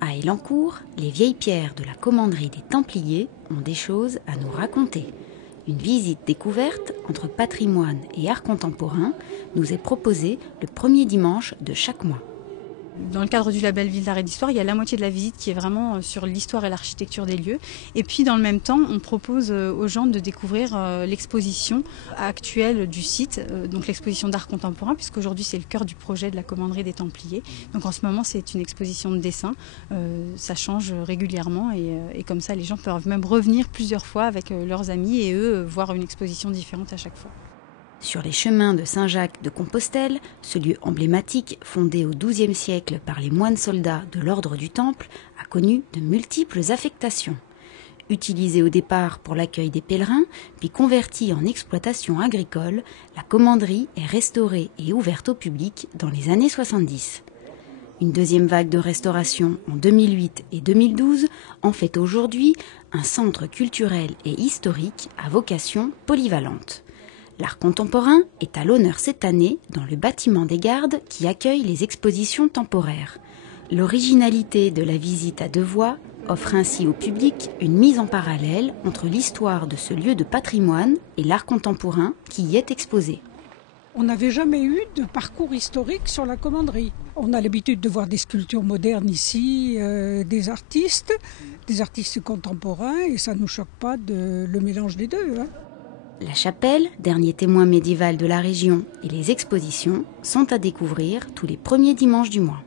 À Elancourt, les vieilles pierres de la commanderie des Templiers ont des choses à nous raconter. Une visite découverte entre patrimoine et art contemporain nous est proposée le premier dimanche de chaque mois. Dans le cadre du label Ville d'Art et d'Histoire, il y a la moitié de la visite qui est vraiment sur l'histoire et l'architecture des lieux. Et puis dans le même temps, on propose aux gens de découvrir l'exposition actuelle du site, donc l'exposition d'art contemporain, puisqu'aujourd'hui c'est le cœur du projet de la commanderie des Templiers. Donc en ce moment c'est une exposition de dessin, ça change régulièrement et comme ça les gens peuvent même revenir plusieurs fois avec leurs amis et eux voir une exposition différente à chaque fois. Sur les chemins de Saint-Jacques de Compostelle, ce lieu emblématique, fondé au XIIe siècle par les moines soldats de l'ordre du Temple, a connu de multiples affectations. Utilisé au départ pour l'accueil des pèlerins, puis converti en exploitation agricole, la commanderie est restaurée et ouverte au public dans les années 70. Une deuxième vague de restauration en 2008 et 2012 en fait aujourd'hui un centre culturel et historique à vocation polyvalente. L'art contemporain est à l'honneur cette année dans le bâtiment des gardes qui accueille les expositions temporaires. L'originalité de la visite à deux voies offre ainsi au public une mise en parallèle entre l'histoire de ce lieu de patrimoine et l'art contemporain qui y est exposé. On n'avait jamais eu de parcours historique sur la commanderie. On a l'habitude de voir des sculptures modernes ici, des artistes contemporains, et ça ne nous choque pas le mélange des deux. La chapelle, dernier témoin médiéval de la région, et les expositions sont à découvrir tous les premiers dimanches du mois.